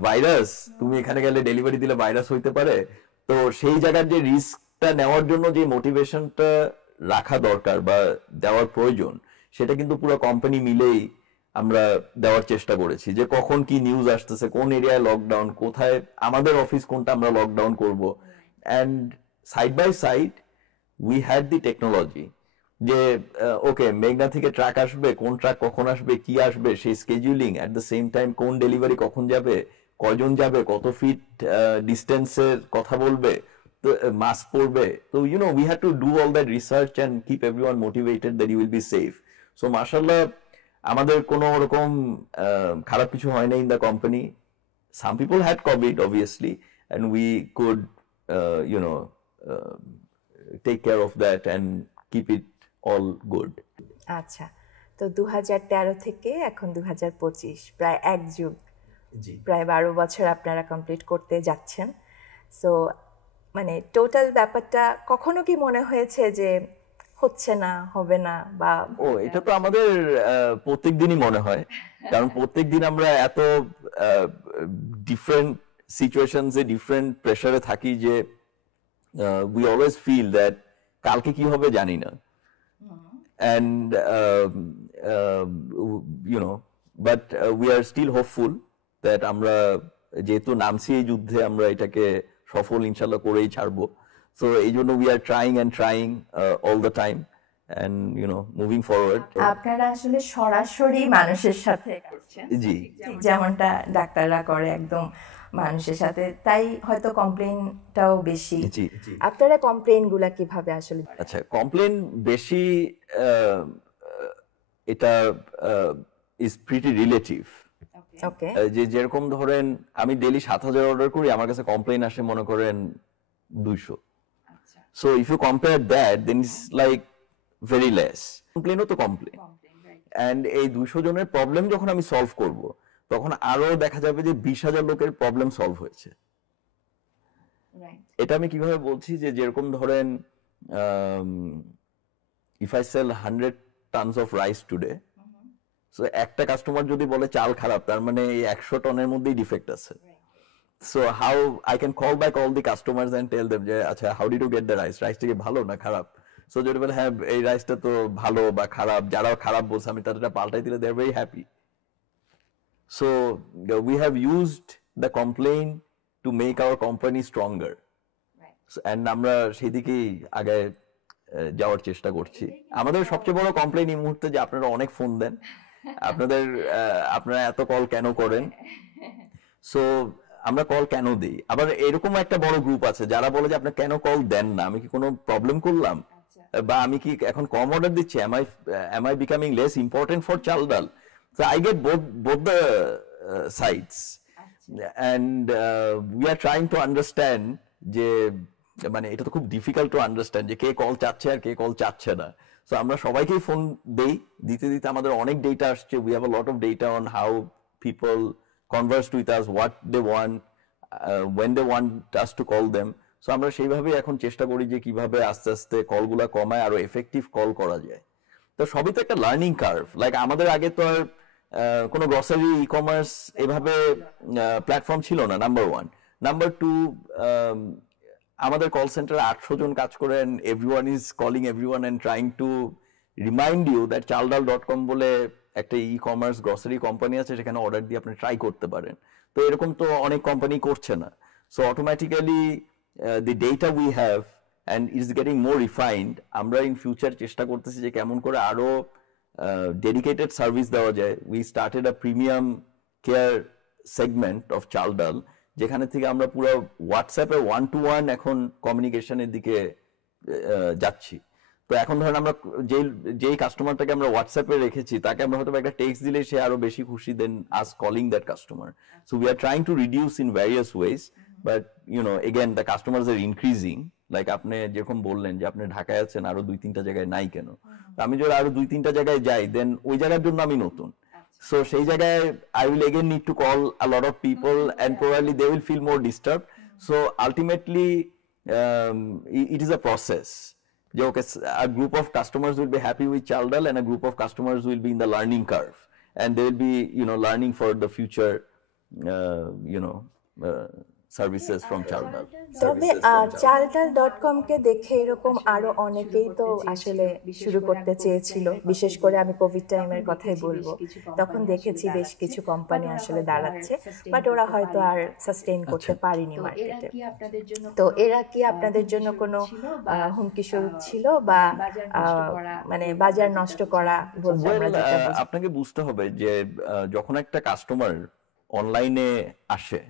virus, তুমি এখানে গেলে ডেলিভারি দিলে ভাইরাস হইতে পারে। তো সেই জায়গার যে রিস্কটা নেওয়ার জন্য যে মোটিভেশনটা রাখা দরকার বা দেওয়ার প্রয়োজন, সেটা কিন্তু পুরো কোম্পানি মিলেই আমরা দেওয়ার চেষ্টা করেছি, যে কখন কি নিউজ আসতেছে, কোন এরিয়ায় লকডাউন, কোথায় আমাদের অফিস কোনটা আমরা লকডাউন করব। And side by side we had the technology, যে ওকে মেঘনা থেকে ট্রাক আসবে, কোন ট্রাক কখন আসবে, কি আসবে, সেই scheduling, at the same time কোন ডেলিভারি কখন যাবে, কয়জন যাবে, কত ফিট ডিস্টেন্সের কথা বলবে, তো মাস্ক পরবে। তো we had to do all that research and keep everyone motivated that you will be safe. So মাশাআল্লাহ আমাদের কোনো রকম খারাপ কিছু হয় না in the company. Some people had covid obviously, and we could take care of that and keep it all good. আচ্ছা, তো 2013 থেকে এখন 2025, প্রায় এক যুগ, প্রায় 12 বছর আপনারা কমপ্লিট করতে যাচ্ছেন। সো মানে টোটাল ব্যাপারটা কখনো কি মনে হয়েছে যে হচ্ছে না, হবে না, বা এটা তো আমাদের প্রত্যেক দিনই মনে হয়, কারণ প্রত্যেক দিন আমরা এত ডিফারেন্ট সিচুয়েশনসে, ডিফারেন্ট প্রেসারে থাকি, যে উই অলওয়েজ ফিল দ্যাট কালকে কি হবে জানি না। And but we are still hopeful that আমরা যেহেতু নামছি এই যুদ্ধে, আমরা এটাকে সফল ইনশাল্লাহ করেই ছাড়বো। সো এই জন্য we are trying all the time and moving forward. আপনারা আসলে সরাসরি মানুষের সাথে করছেন, জি, যেমনটা ডাক্তাররা করে একদম মানুষের সাথে, তাই হয়তো কমপ্লেইনটাও বেশি। আপনারা কমপ্লেইনগুলা কিভাবে আসলে? আচ্ছা, কমপ্লেইন বেশি, এটা ইজ প্রিটি রিলেটিভ। ওকে, যেরকম ধরেন আমি ডেইলি 7,000 অর্ডার করি, আমার কাছে কমপ্লেইন আসে মনে করেন 200। So if you compare that, then it's like very less. কমপ্লেইনও তো কমপ্লেইন, অ্যান্ড এই 200 জনের প্রবলেম যখন আমি সলভ করব, তখন আরো দেখা যাবে যে 20,000 লোকের প্রবলেম সলভ হয়েছে। এটা আমি কিভাবে বলছি, যে যেরকম ধরেন if I sell 100 tons of rice today, সো একটা কাস্টমার যদি বলে চাল খারাপ, তার মানে এই 100 টনের মধ্যেই ডিফেক্ট আছে। So how I can call back all the customers and tell them যে আচ্ছা, how did you get the rice, রাইসটা কি ভালো না খারাপ? সো যদি বলে হ্যাঁ এই রাইসটা তো ভালো বা খারাপ, যারা খারাপ বলছে আমি তাদের পাল্টাই দিলে they are very happy. So we have used the complaint to make our company stronger, and আমরা সেদিকেই আগে যাওয়ার চেষ্টা করছি। আমাদের সবচেয়ে বড় কমপ্লেইন এই মুহূর্তে যে আপনারা অনেক ফোন দেন, আপনারা এত কল কেন করেন। সো আমরা কল কেন দিই, আবার এরকম একটা বড় গ্রুপ আছে যারা বলে যে আপনি কেন কল দেন না, আমি কি কোনো প্রবলেম করলাম, বা আমি কি এখন কম অর্ডার দিচ্ছি, am I becoming less important for চাল ডাল? So I get both the sides, and we are trying to understand যে মানে এটা তো খুব ডিফিকাল্ট টু আন্ডারস্ট্যান্ড যে কে কল চাচ্ছে আর কে কল চাচ্ছে না। সো আমরা সবাইকেই ফোন দেই, দিতে দিতে আমাদের অনেক ডেটা আসছে। We have a lot of data on how people converse with us, what they want, when they want us to call them. সো আমরা সেইভাবেই এখন চেষ্টা করি যে কিভাবে আস্তে আস্তে কলগুলা কমায় আরো এফেক্টিভ কল করা যায়। তো সবই তো একটা লার্নিং কার্ভ। লাইক আমাদের আগে তো আর কোনো গ্রসারি ই কমার্স এভাবে প্ল্যাটফর্ম ছিল না, নাম্বার ওয়ান। নাম্বার টু, আমাদের কল সেন্টারে 800 জন কাজ করেন, everyone is calling everyone and trying to remind you that Chaldal.com বলে একটা ই কমার্স গ্রসারি কোম্পানি আছে, সেখানে অর্ডার দিয়ে আপনি ট্রাই করতে পারেন। তো এরকম তো অনেক কোম্পানি করছে না। So automatically the data we have and is getting more refined. আমরা in future চেষ্টা করতেছি যে কেমন করে আরো dedicated সার্ভিস দেওয়া যায়। We started a premium care segment of চাল ডাল, যেখানে থেকে আমরা পুরো হোয়াটসঅ্যাপে 1-to-1 এখন কমিউনিকেশনের দিকে যাচ্ছি। তো এখন ধরেন আমরা যেই কাস্টমারটাকে আমরা হোয়াটসঅ্যাপে রেখেছি, তাকে আমরা হয়তো একটা টেক্সট দিলে সে আরো বেশি খুশি then us calling that customer. So we are trying to reduce in various ways, but again the customers are increasing. Like আপনি যেরকম বললেন যে আপনি ঢাকায় আছেন, আরো 2-3টা জায়গায় নাই কেন? আমি যদি আরো 2-3টা জায়গায় যাই, দেন ওই জায়গার জন্য আমি নতুন। সো সেই জায়গায় I will again need to call a lot of people and probably they will feel more disturbed. So ultimately it is a process. Okay, a group of customers will be happy with Chaldal and a group of customers will be in the learning curve, and they will be learning for the future services from Chaldal. তবে চালডাল.com-কে দেখে এরকম আরো অনেকেই তো আসলে শুরু করতে চেয়েছিল, বিশেষ করে আমি কোভিড টাইমের কথাই বলবো। তখন দেখেছি বেশ কিছু কোম্পানি আসলে দাঁড়াচ্ছে, বাট ওরা হয়তো আর সাস্টেইন করতে পারেনি মার্কেটে। তো এরা কি আপনাদের জন্য কোনো হুমকি স্বরূপ ছিল, বা মানে বাজার নষ্ট করা বলতে আমরা যেটা বুঝি? আপনাকে বুঝতে হবে যে যখন একটা কাস্টমার অনলাইনে আসে,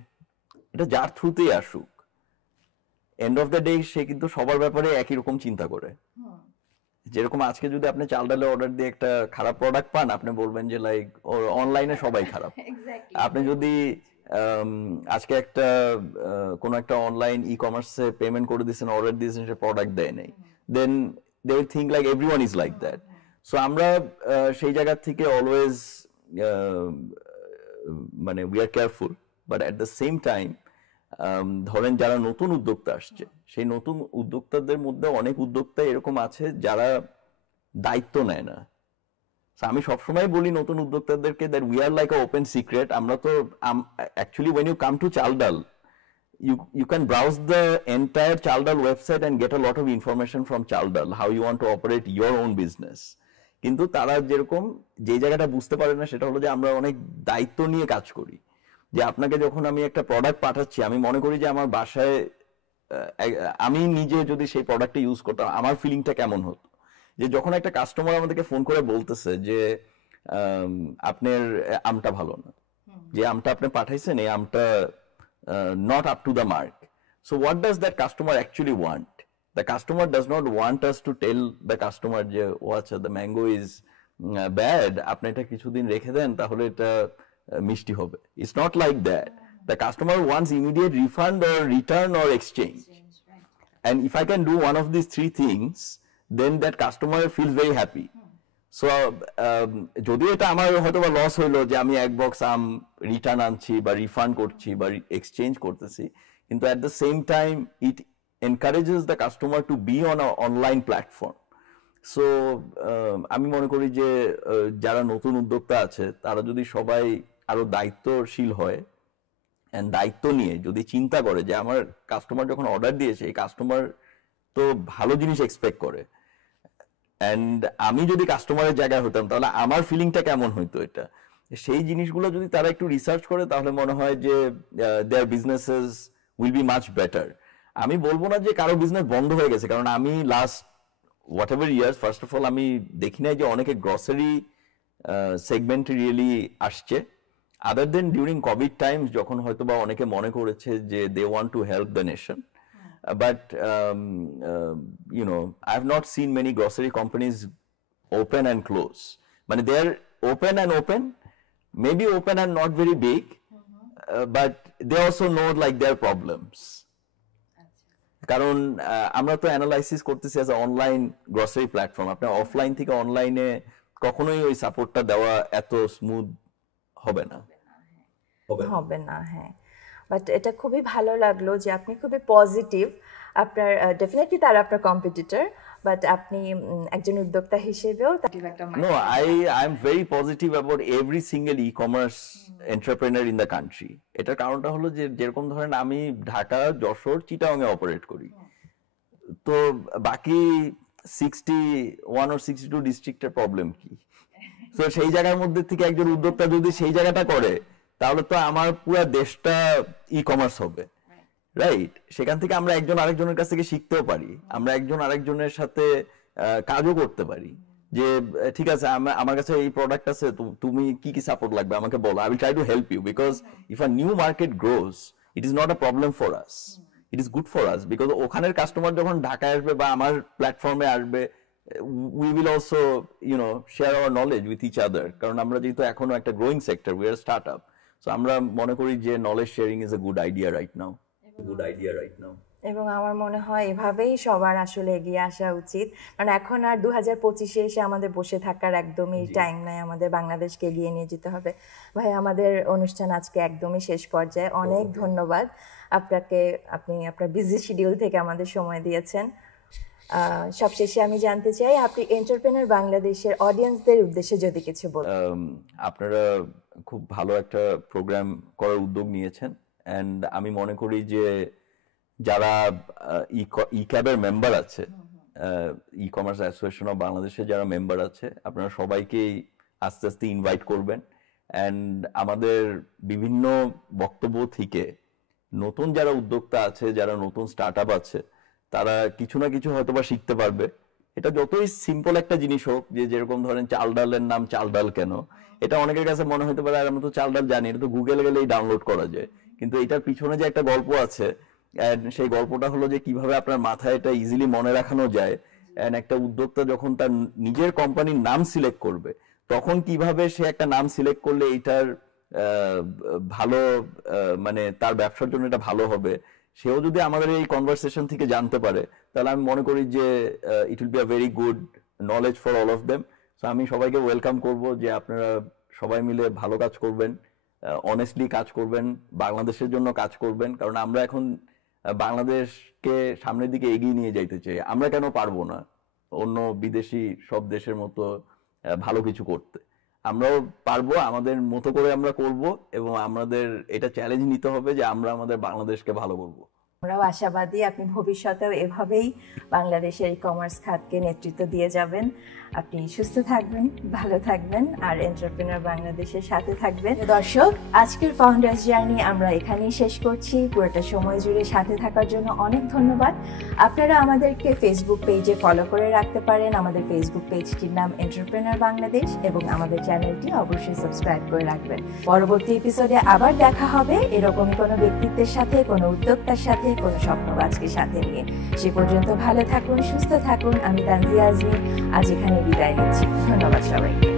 এটা যার থ্রুতেই আসুক, এন্ড অফ দ্য ডে সে কিন্তু সবার ব্যাপারে একই রকম চিন্তা করে। যেরকম আজকে যদি আপনি চাল ডালে অর্ডার দিয়ে একটা খারাপ প্রোডাক্ট পান, আপনি বলবেন যে লাইক অনলাইনে সবাই খারাপ। আপনি যদি আজকে একটা কোনো একটা অনলাইন ই কমার্সে পেমেন্ট করে দিয়েছেন, অর্ডার দিয়েছেন, সে প্রোডাক্ট দেয় নাই, then they will think like everyone is like that. So আমরা সেই জায়গা থেকে অলওয়েজ মানে we are careful, but at the same time ধরেন যারা নতুন উদ্যোক্তা আসছে, সেই নতুন উদ্যোক্তাদের মধ্যে অনেক উদ্যোক্তা এরকম আছে যারা দায়িত্ব নেয় না। আমি সবসময় বলি নতুন উদ্যোক্তাদেরকে that we are like a open secret. আমরা তো actually when you come to Chaldal, you can browse the entire Chaldal website and get a lot of information from Chaldal, how you want to operate your own business. কিন্তু তারা যেরকম যে জায়গাটা বুঝতে পারে না, সেটা হলো যে আমরা অনেক দায়িত্ব নিয়ে কাজ করি। যে আপনাকে যখন আমি একটা প্রোডাক্ট পাঠাচ্ছি, আমি মনে করি যে আমার বাসায় আমি নিজে যদি সেই প্রোডাক্টটা ইউজ করতাম, আমার ফিলিংটা কেমন হতো। যে যখন একটা কাস্টমার আমাদেরকে ফোন করে বলতেছে যে আপনার আমটা ভালো না, যে আমটা আপনি পাঠাইছেন এই আমটা not up to the mark. So what does that customer actually want? The customer does not want us to tell the customer যে ও আচ্ছা the mango is bad, আপনি এটা কিছুদিন রেখে দেন তাহলে এটা মিষ্টি হবে। It's not like that. The customer wants immediate refund or return or exchange. And if I can do one of these three things, then that customer feels very happy. So যদি এটা আমার হয়তো বা লস হইলো যে আমি এক box আম return আনছি বা রিফান্ড করছি বা এক্সচেঞ্জ করতেছি, কিন্তু at the same time it encourages the customer to be on an online platform. So আমি মনে করি যে যারা নতুন উদ্যোক্তা আছে তারা যদি সবাই আরো দায়িত্বশীল হয় এন্ড দায়িত্ব নিয়ে যদি চিন্তা করে যে আমার কাস্টমার যখন অর্ডার দিয়েছে, এই কাস্টমার তো ভালো জিনিস এক্সপেক্ট করে, এন্ড আমি যদি কাস্টমারের জায়গায় হতাম তাহলে আমার ফিলিংটা কেমন হইতো, এটা সেই জিনিসগুলো যদি তারা একটু রিসার্চ করে, তাহলে মনে হয় যে their businesses will be much better. আমি বলবো না যে কারো বিজনেস বন্ধ হয়ে গেছে, কারণ আমি last whatever years, first of all আমি দেখি নাই যে অনেকে গ্রসারি সেগমেন্ট রিয়েলি আসছে, other than during COVID times, যখন হয়তো বা অনেকে মনে করেছে যে they want to help the nation. But you know, I have not seen many grocery companies open and close. But they are open, maybe open and not very big, but they also know like their problems. কারণ আমরা তো analysis করতেছি as online grocery platform, আপনার offline থেকে অনলাইনে কখনোই ওই সাপোর্টটা দেওয়া এত স্মুথ হবে না। হ্যাঁ, বাট এটা খুবই ভালো লাগলো যে আপনি খুবই পজিটিভ। আপনার ডেফিনেটলি তারা আপনার কম্পিটিটর, বাট আপনি একজন উদ্যোক্তা হিসেবেও No, I am very positive about every single e-commerce entrepreneur in the country. এটার কারণটা হলো যে যেরকম ধরেন আমি ঢাকা, যশোর, চিটাগাংয়ে অপারেট করি, তো বাকি 61 or 62 ডিস্ট্রিক্টের প্রবলেম কি? তো সেই জায়গার মধ্যে থেকে একজন উদ্যোক্তা যদি সেই জায়গাটা করে, তাহলে তো আমার পুরো দেশটা ই কমার্স হবে, রাইট? সেখান থেকে আমরা একজন আরেকজনের কাছ থেকে শিখতেও পারি, আমরা একজন আরেকজনের সাথে কাজও করতে পারি। যে ঠিক আছে আমার কাছে এই প্রোডাক্ট আছে, তুমি কি কি সাপোর্ট লাগবে আমাকে বলো, I will try to help you, because if a new market grows it is not a problem for us, it is good for us, because ওখানের কাস্টমার যখন ঢাকায় আসবে বা আমার প্ল্যাটফর্মে আসবে, we will also share our knowledge with each other, কারণ আমরা যেহেতু এখনো একটা growing sector, we are startup, so আমরা মনে করি যে knowledge sharing is a good idea right now. এবং আমার মনে হয় এভাবেই সবার আসলে এগিয়ে আসা উচিত, কারণ এখন আর 2025-এ এসে আমাদের বসে থাকার একদমই টাইম নাই, আমাদের বাংলাদেশকে এগিয়ে নিয়ে যেতে হবে। ভাই, আমাদের অনুষ্ঠান আজকে একদমই শেষ পর্যায়ে। অনেক ধন্যবাদ আপনাকে, আপনি আপনার বিজি শিডিউল থেকে আমাদের সময় দিয়েছেন। সবশেষে আমি জানতে চাই, আপনি এন্টারপ্রেনার বাংলাদেশের অডিয়েন্সদের উদ্দেশ্যে যদি কিছু বলেন। আপনারা খুব ভালো একটা প্রোগ্রাম করার উদ্যোগ নিয়েছেন। অ্যান্ড আমি মনে করি যে যারা ই ক্যাবের মেম্বার আছে, ই কমার্স অ্যাসোসিয়েশন অফ বাংলাদেশের যারা মেম্বার আছে, আপনারা সবাইকেই আস্তে আস্তে ইনভাইট করবেন। অ্যান্ড আমাদের বিভিন্ন বক্তব্য থেকে নতুন যারা উদ্যোক্তা আছে, যারা নতুন স্টার্ট আপ আছে, তারা কিছু না কিছু হয়তো বা শিখতে পারবে। এটা যতই সিম্পল একটা জিনিস হোক, যে যেরকম ধরেন চাল ডালের নাম চাল ডাল কেন, এটা অনেকের কাছে মনে হতে পারে আর আমরা তো চাল ডাল জানি, এটা তো গুগলে গেলেই ডাউনলোড করা যায়। কিন্তু এটার পিছনে যে একটা গল্প আছে, সেই গল্পটা হলো যে কিভাবে আপনার মাথায় এটা ইজিলি মনে রাখানো যায়। একটা উদ্যোক্তা যখন তার নিজের কোম্পানির নাম সিলেক্ট করবে, তখন কিভাবে সে একটা নাম সিলেক্ট করলে এটার ভালো, মানে তার ব্যবসার জন্য এটা ভালো হবে, সেও যদি আমাদের এই কনভারসেশন থেকে জানতে পারে, তাহলে আমি মনে করি যে it will be a very good knowledge for all of them. So আমি সবাইকে ওয়েলকাম করব যে আপনারা সবাই মিলে ভালো কাজ করবেন, অনেস্টলি কাজ করবেন, বাংলাদেশের জন্য কাজ করবেন। কারণ আমরা এখন বাংলাদেশকে সামনের দিকে এগিয়ে নিয়ে যাইতে চাই। আমরা কেন পারবো না অন্য বিদেশি সব দেশের মতো ভালো কিছু করতে? আমরাও পারবো, আমাদের মতো করে আমরা করব, এবং আমাদের এটা চ্যালেঞ্জ নিতে হবে যে আমরা আমাদের বাংলাদেশকে ভালো করব। আমরাও আশাবাদী আপনি ভবিষ্যতেও এভাবেই বাংলাদেশের ই কমার্স খাতকে নেতৃত্ব দিয়ে যাবেন। আপনি সুস্থ থাকবেন, ভালো থাকবেন, আর এন্টারপ্রেনার বাংলাদেশের সাথে থাকবেন। দর্শক, আজকের ফাউন্ডার্স জার্নি আমরা এখানেই শেষ করছি। পুরোটা সময় জুড়ে সাথে থাকার জন্য অনেক ধন্যবাদ। আপনারা আমাদেরকে ফেসবুক পেজে ফলো করে রাখতে পারেন। আমাদের ফেসবুক পেজটির নাম এন্টারপ্রেনার বাংলাদেশ, এবং আমাদের চ্যানেলটি অবশ্যই সাবস্ক্রাইব করে রাখবেন। পরবর্তী এপিসোডে আবার দেখা হবে এরকমই কোনো ব্যক্তিত্বের সাথে, কোনো উদ্যোক্তার সাথে, কোনো স্বপ্নবাজকে সাথে নিয়ে। সে পর্যন্ত ভালো থাকুন, সুস্থ থাকুন। আমি তানজিয়া আজমি আজ এখানে বিদায় নিচ্ছি। ধন্যবাদ সবাইকে।